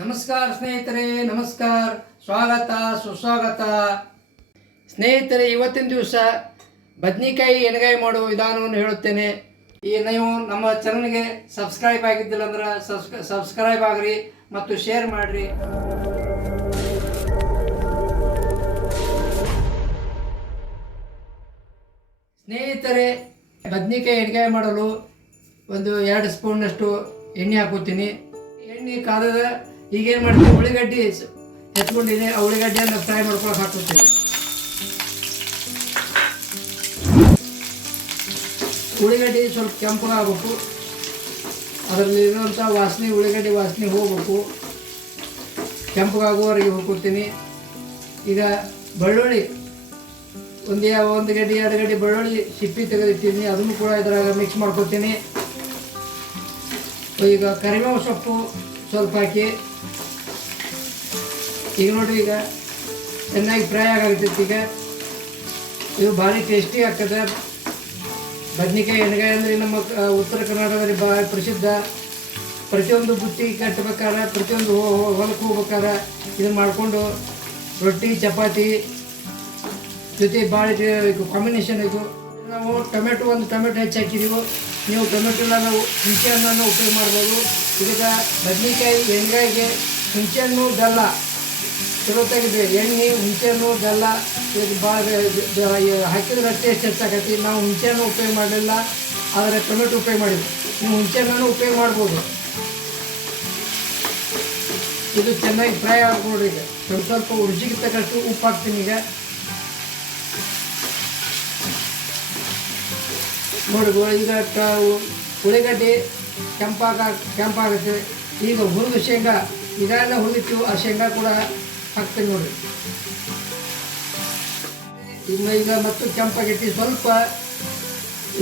ನಮಸ್ಕಾರ ಸ್ನೇಹಿತರೆ, ನಮಸ್ಕಾರ, ಸ್ವಾಗತ ಸುಸ್ವಾಗತ ಸ್ನೇಹಿತರೆ. ಇವತ್ತಿನ ದಿವಸ ಬದ್ನಿಕಾಯಿ ಎಣ್ಗಾಯಿ ಮಾಡುವ ವಿಧಾನವನ್ನು ಹೇಳುತ್ತೇನೆ. ಈ ನೀವು ನಮ್ಮ ಚಾನಲ್ಗೆ ಸಬ್ಸ್ಕ್ರೈಬ್ ಆಗಿದ್ದಿಲ್ಲ ಅಂದ್ರೆ ಸಬ್ಸ್ಕ್ರೈಬ್ ಆಗ್ರಿ ಮತ್ತು ಶೇರ್ ಮಾಡಿರಿ. ಸ್ನೇಹಿತರೆ, ಬದ್ನಿಕಾಯಿ ಎಣ್ಗಾಯಿ ಮಾಡಲು ಒಂದು 2 ಸ್ಪೂನ್ನಷ್ಟು ಎಣ್ಣೆ ಹಾಕೋತೀನಿ. ಎಣ್ಣೆ ಕಾದದ ಈಗೇನು ಮಾಡ್ತೀನಿ, ಉಳ್ಳಿಗಡ್ಡಿ ಹೆಚ್ಕೊಂಡಿನಿ, ಆ ಉಳ್ಳಿಗಡ್ಡೆಯನ್ನು ಫ್ರೈ ಮಾಡ್ಕೊಳಕ್ಕೆ ಹಾಕೋತೀನಿ. ಉಳ್ಳಿಗಡ್ಡೆ ಸ್ವಲ್ಪ ಕೆಂಪಗಾಗಬೇಕು, ಅದರಲ್ಲಿ ಇರುವಂಥ ವಾಸನೆ, ಉಳ್ಳಿಗಡ್ಡೆ ವಾಸನೆ ಹೋಗ್ಬೇಕು. ಕೆಂಪಗಾಗುವವರೆಗೆ ಹೋಗ್ಕೊತೀನಿ. ಈಗ ಬೆಳ್ಳುಳ್ಳಿ ಒಂದು ಗಡ್ಡೆ 2 ಗಡ್ಡೆ ಬೆಳ್ಳುಳ್ಳಿ ಸಿಪ್ಪಿ ತೆಗೆದಿಟ್ಟಿದ್ದೀನಿ, ಅದನ್ನು ಕೂಡ ಇದ್ರಾಗ ಮಿಕ್ಸ್ ಮಾಡ್ಕೊತೀನಿ. ಈಗ ಕರಿಬೇವು ಸೊಪ್ಪು ಸ್ವಲ್ಪ ಹಾಕಿ, ಈಗ ನೋಡಿರಿ, ಈಗ ಚೆನ್ನಾಗಿ ಫ್ರೈ ಆಗಾಗ್ತೈತಿ. ಈಗ ಇದು ಭಾರಿ ಟೇಸ್ಟಿ ಆಗ್ತದೆ. ಬದ್ನಿಕಾಯಿ ಎಣ್ಗಾಯಿ ಅಂದರೆ ನಮ್ಮ ಉತ್ತರ ಕರ್ನಾಟಕದಲ್ಲಿ ಭಾಳ ಪ್ರಸಿದ್ಧ. ಪ್ರತಿಯೊಂದು ಬುತ್ತಿ ಕಟ್ಟಬೇಕಾದ್ರೆ, ಪ್ರತಿಯೊಂದು ಹೊಲಕ್ಕೆ ಹೋಗ್ಬೇಕಾದ್ರೆ ಇದನ್ನು ಮಾಡಿಕೊಂಡು ರೊಟ್ಟಿ ಚಪಾತಿ ಜೊತೆ ಭಾಳ ಕಾಂಬಿನೇಷನ್ ಇದು. ನಾವು ಒಂದು ಟೊಮೆಟೊ ಹೆಚ್ಚು ಹಾಕಿದ್ದೀವಿ. ನೀವು ಟೊಮೆಟೊ ಇಲ್ಲ, ನಾವು ಹುಣಸೆಹಣ್ಣನ್ನು ಉಪಯೋಗ ಮಾಡ್ಬೋದು. ಇದಕ್ಕೆ ಬದ್ನಿಕಾಯಿ ಎಣ್ಗಾಯಿಗೆ ಹುಣಸೆಹಣ್ಣು ಬೆಲ್ಲ ಚಲೋತ್ತಾಗಿದೆ. ಎಣ್ಣೆ ಹುಣಸೆಹಣ್ಣು ಬೆಲ್ಲ ಇದಕ್ಕೆ ಭಾಳ ಹಾಕಿದ್ರೆ ಟೇಸ್ಟ್ ಹೆಚ್ಚಾಗತ್ತೆ. ನಾವು ಹುಣಸೆಹಣ್ಣು ಉಪಯೋಗ ಮಾಡಲಿಲ್ಲ, ಆದರೆ ಟೊಮೆಟೊ ಉಪಯೋಗ ಮಾಡಿದ್ವಿ. ನೀವು ಹುಣಸೆಹಣ್ಣನ್ನು ಉಪಯೋಗ ಮಾಡ್ಬೋದು. ಇದು ಚೆನ್ನಾಗಿ ಫ್ರೈ ಆಗ್ಬೋದು. ಈಗ ಸ್ವಲ್ಪ ರುಚಿಗೆ ತಕ್ಕಷ್ಟು ಉಪ್ಪು ಹಾಕ್ತೀನಿ. ಈಗ ನೋಡಿ, ಈಗ ಉಳ್ಳಿಗಡ್ಡೆ ಕೆಂಪಾಗುತ್ತೆ. ಈಗ ಹುರಿದ ಶೇಂಗಾ ಇದೆಲ್ಲ ಹುರಿದಿಟ್ಟು ಆ ಶೇಂಗಾ ಕೂಡ ಹಾಕ್ತೀನಿ ನೋಡಿರಿ. ಈಗ ಮತ್ತು ಕೆಂಪಾಗೈತಿ. ಸ್ವಲ್ಪ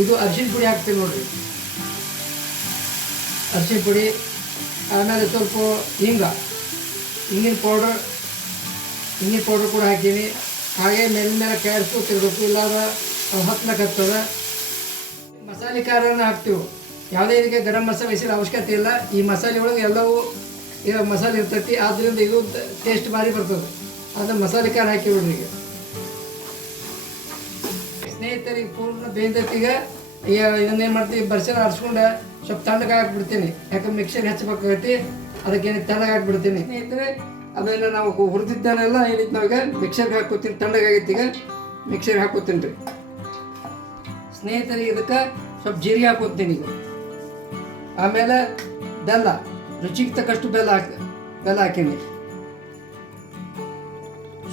ಇದು ಅರಿಶಿನ ಪುಡಿ ಹಾಕ್ತೀನಿ ನೋಡಿರಿ, ಅರಿಶಿನ ಪುಡಿ. ಆಮೇಲೆ ಸ್ವಲ್ಪ ಹಿಂಗಿನ ಪೌಡರ್ ಕೂಡ ಹಾಕೀನಿ. ಹಾಗೆ ಮೇಲೆ ಕಾಯಿಸ್ಕೊತಿರ್ಬೇಕು, ಇಲ್ಲಾಂದ್ರೆ ಹತ್ತಲಕ್ಕತ್ತದ. ಮಸಾಲೆ ಖಾರನ ಹಾಕ್ತೀವಿ. ಯಾವುದೇ ಇದಕ್ಕೆ ಗರಂ ಮಸಾಲೆ ಬೇಯಿಸಿದ ಅವಶ್ಯಕತೆ ಇಲ್ಲ. ಈ ಮಸಾಲೆ ಒಳಗೆ ಎಲ್ಲವೂ ಮಸಾಲೆ ಇರ್ತೈತಿ, ಆದ್ದರಿಂದ ಇದು ಟೇಸ್ಟ್ ಭಾರಿ ಬರ್ತದೆ. ಅದನ್ನು ಮಸಾಲೆ ಖಾರ ಹಾಕಿ ಬಿಡ್ರಿ. ಈಗ ಸ್ನೇಹಿತರಿಗೆ ಪೂರ್ಣ ಬೇಯ್ದೈತಿ. ಈಗ ಇದನ್ನೇನು ಮಾಡ್ತೀವಿ, ಬರ್ಸನ ಆರಿಸ್ಕೊಂಡು ಸ್ವಲ್ಪ ತಣ್ಣಗೆ ಹಾಕಿಬಿಡ್ತೀನಿ. ಯಾಕಂದ್ರೆ ಮಿಕ್ಸರ್ಗೆ ಹಚ್ಚಬೇಕಾಗೈತಿ, ಅದಕ್ಕೆ ತಣ್ಣಗೆ ಹಾಕಿಬಿಡ್ತೀನಿ. ಸ್ನೇಹಿತರೆ, ಅದನ್ನು ನಾವು ಹುರಿದಿದ್ದಾನೆಲ್ಲ ಏನಿತ್ತು ನಾವೀಗ ಮಿಕ್ಸರ್ಗೆ ಹಾಕೋತೀನಿ. ತಣ್ಣಗಾಗೈತಿ. ಈಗ ಮಿಕ್ಸರ್ಗೆ ಹಾಕೋತೀನಿ ರೀ ಸ್ನೇಹಿತರೆ. ಇದಕ್ಕೆ ಸ್ವಲ್ಪ ಜೀರಿಗೆ ಹಾಕೋತೀನಿ. ಈಗ ಆಮೇಲೆ ಬೆಲ್ಲ, ರುಚಿಗೆ ತಕ್ಕಷ್ಟು ಬೆಲ್ಲ ಹಾಕೀನಿ.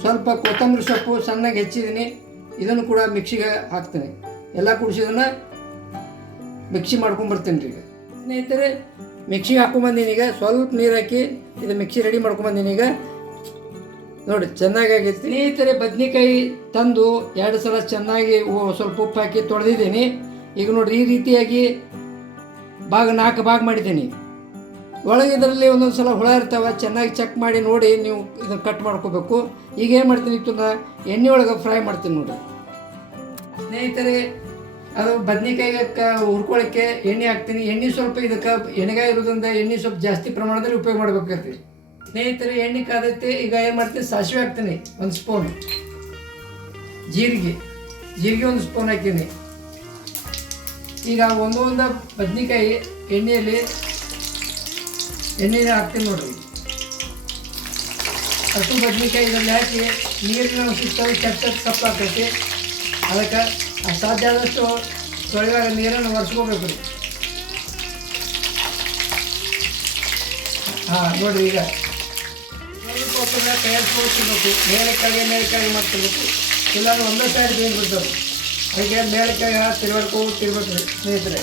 ಸ್ವಲ್ಪ ಕೊತ್ತಂಬರಿ ಸೊಪ್ಪು ಸಣ್ಣಗೆ ಹೆಚ್ಚಿದ್ದೀನಿ, ಇದನ್ನು ಕೂಡ ಮಿಕ್ಸಿಗೆ ಹಾಕ್ತೀನಿ. ಎಲ್ಲ ಕೂಡಿಸಿದನ್ನು ಮಿಕ್ಸಿ ಮಾಡ್ಕೊಂಬರ್ತೀನಿ ರೀ. ಈಗ ಸ್ನೇಹಿತರೆ, ಮಿಕ್ಸಿಗೆ ಹಾಕ್ಕೊಂಬಂದೀನಿ. ಈಗ ಸ್ವಲ್ಪ ನೀರು ಹಾಕಿ ಇದು ಮಿಕ್ಸಿ ರೆಡಿ ಮಾಡ್ಕೊಂಬಂದೀನಿ. ಈಗ ನೋಡಿ, ಚೆನ್ನಾಗಾಗೈತಿ. ಸ್ನೇಹಿತರೆ, ಬದ್ನಿಕಾಯಿ ತಂದು 2 ಸಲ ಚೆನ್ನಾಗಿ ಸ್ವಲ್ಪ ಉಪ್ಪು ಹಾಕಿ ತೊಳೆದಿದ್ದೀನಿ. ಈಗ ನೋಡಿರಿ, ಈ ರೀತಿಯಾಗಿ 4 ಭಾಗ ಮಾಡಿದ್ದೀನಿ. ಒಳಗೆ ಇದರಲ್ಲಿ ಒಂದೊಂದು ಸಲ ಹುಳ ಇರ್ತಾವೆ, ಚೆನ್ನಾಗಿ ಚೆಕ್ ಮಾಡಿ ನೋಡಿ ನೀವು ಇದನ್ನು ಕಟ್ ಮಾಡ್ಕೋಬೇಕು. ಈಗ ಏನು ಮಾಡ್ತೀನಿ, ಇದನ್ನ ಎಣ್ಣೆ ಒಳಗೆ ಫ್ರೈ ಮಾಡ್ತೀನಿ ನೋಡಿ ಸ್ನೇಹಿತರೆ. ಅದು ಬದ್ನಿಕಾಯಿಗೆ ಹುರ್ಕೊಳ್ಳೋಕ್ಕೆ ಎಣ್ಣೆ ಹಾಕ್ತೀನಿ. ಎಣ್ಣೆ ಸ್ವಲ್ಪ ಇದಕ್ಕೆ ಎಣ್ಣೆಗಾಯಿ ಇರೋದ್ರಿಂದ ಎಣ್ಣೆ ಸ್ವಲ್ಪ ಜಾಸ್ತಿ ಪ್ರಮಾಣದಲ್ಲಿ ಉಪಯೋಗ ಮಾಡ್ಬೇಕಾಗ್ತದೆ. ಸ್ನೇಹಿತರೆ, ಎಣ್ಣೆ ಕಾದೈತಿ. ಈಗ ಏನು ಮಾಡ್ತೀನಿ, ಸಾಸಿವೆ ಹಾಕ್ತೀನಿ 1 ಸ್ಪೂನ್, ಜೀರಿಗೆ 1 ಸ್ಪೂನ್ ಹಾಕೀನಿ. ಈಗ ಒಂದೊಂದು ಬದ್ನಿಕಾಯಿ ಎಣ್ಣೆಯಲ್ಲಿ ಹಾಕ್ತೀನಿ ನೋಡ್ರಿ. ಅಷ್ಟು ಬದ್ನಿಕಾಯಿ ಇದರಲ್ಲಿ ಹಾಕಿ ನೀರಿನ ಸುತ್ತಲೂ ಚಟ್ ತಪ್ಪಾಗ್ತೈತಿ. ಅದಕ್ಕೆ ಸಾಧ್ಯ ಆದಷ್ಟು ತೊಳೆಯುವಾಗ ನೀರನ್ನು ಒರೆಸ್ಕೋಬೇಕು ರೀ. ನೋಡಿರಿ, ಈಗ ಸ್ವಲ್ಪ ಹೊತ್ತಿಗೆ ತಯಾರಿಸ್ಕೊಳ್ತಿರ್ಬೇಕು. ಮೇಲೆ ಕೆಳಗೆ ಮಾಡ್ತಿರ್ಬೇಕು, ಇಲ್ಲಾಂದ್ರೆ ಒಂದೇ ಸೈಡ್ ಬೇಯ್ದು ಬಿಡ್ತಾರೆ. ಅದಕ್ಕೆ ಮೇಲೆ ಕೆಳಗೆ ತಿರ್ಬೇಕು ರೀ ಸ್ನೇಹಿತರೆ.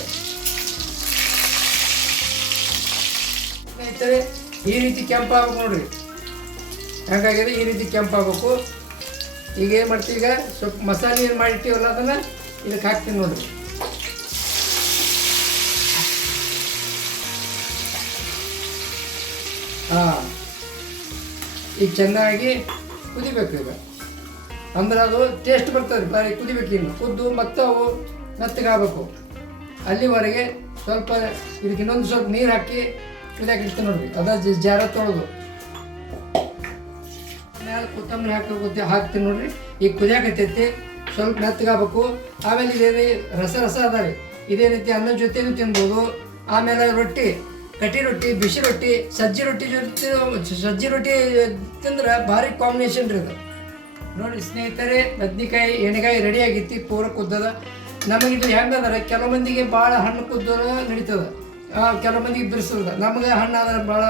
ಈ ರೀತಿ ಕೆಂಪಾಗಬೇಕು ನೋಡ್ರಿ. ಹಾಗಾಗಿದೆ, ಈ ರೀತಿ ಕೆಂಪಾಗಬೇಕು. ಈಗ ಏನು ಮಾಡ್ತೀವಿ, ಈಗ ಸ್ವಲ್ಪ ಮಸಾಲೆ ಏನು ಮಾಡಿರ್ತೀವಲ್ಲ ಅದನ್ನು ಇದಕ್ಕೆ ಹಾಕ್ತೀನಿ ನೋಡ್ರಿ. ಈಗ ಚೆನ್ನಾಗಿ ಕುದಿಬೇಕು. ಈಗ ಅಂದ್ರೆ ಅದು ಟೇಸ್ಟ್ ಬರ್ತದೆ. ಬಾರಿ ಕುದಿಬೇಕು. ಇನ್ನು ಕುದ್ದು ಮತ್ತು ಅವು ಮೆತ್ತಗಾಗಬೇಕು. ಅಲ್ಲಿವರೆಗೆ ಸ್ವಲ್ಪ ಇದಕ್ಕೆ ಇನ್ನೊಂದು ಸ್ವಲ್ಪ ನೀರು ಹಾಕಿ ಕುದಿಯಾಕಿಡ್ತೀನಿ ನೋಡ್ರಿ. ಅದ ಜಾರ ತೊಳೆದು ಮ್ಯಾಲೆ ಕೊತ್ತಂಬರಿ ಹಾಕ್ತೀನಿ ನೋಡ್ರಿ. ಈಗ ಕುದಿಯಾಕತ್ತೈತಿ, ಸ್ವಲ್ಪ ಮೆತ್ತಗಾಗಬೇಕು. ಆಮೇಲೆ ಇದೇನು ರಸ ಅದ ರೀ, ಇದೇ ರೀತಿ ಅನ್ನದ ಜೊತೆನೂ ತಿನ್ಬೋದು. ಆಮೇಲೆ ರೊಟ್ಟಿ, ಕಟ್ಟಿ ರೊಟ್ಟಿ, ಬಿಸಿ ರೊಟ್ಟಿ, ಸಜ್ಜಿ ರೊಟ್ಟಿ ತಿಂದ್ರೆ ಭಾರಿ ಕಾಂಬಿನೇಷನ್ ರೀ ಅದು. ನೋಡಿ ಸ್ನೇಹಿತರೆ, ಬದ್ನಿಕಾಯಿ ಎಣ್ಣೆಗಾಯಿ ರೆಡಿ ಆಗೈತಿ, ಪೂರ ಕುದ್ದದ. ನಮಗಿದು ಹೆಂಗಂದ್ರೆ ಕೆಲವು ಮಂದಿಗೆ ಭಾಳ ಹಣ್ಣು ಕುದ್ದೋದು ನಡೀತದೆ, ಕೆಲವು ಮಂದಿಗೆ ಬಿರ್ಸದ. ನಮಗೆ ಹಣ್ಣಾದ್ರೆ ಭಾಳ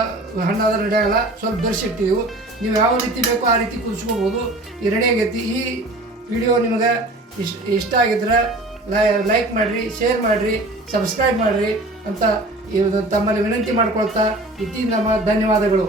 ಹಣ್ಣಾದ್ರೆ ನಡೆಯಲ್ಲ, ಸ್ವಲ್ಪ ಬಿರ್ಸಿಟ್ಟಿದ್ದೀವಿ. ನೀವು ಯಾವ ರೀತಿ ಬೇಕೋ ಆ ರೀತಿ ಕುದಿಸ್ಕೋಬೋದು. ಈ ರೆಡಿ ಆಗೈತಿ. ಈ ವಿಡಿಯೋ ನಿಮಗೆ ಇಷ್ಟ ಆಗಿದ್ರೆ ಲೈಕ್ ಮಾಡಿರಿ, ಶೇರ್ ಮಾಡಿರಿ, ಸಬ್ಸ್ಕ್ರೈಬ್ ಮಾಡಿರಿ ಅಂತ ತಮ್ಮಲ್ಲಿ ವಿನಂತಿ ಮಾಡ್ಕೊಳ್ತಾ ಇತ್ತೀ ನಮ್ಮ ಧನ್ಯವಾದಗಳು.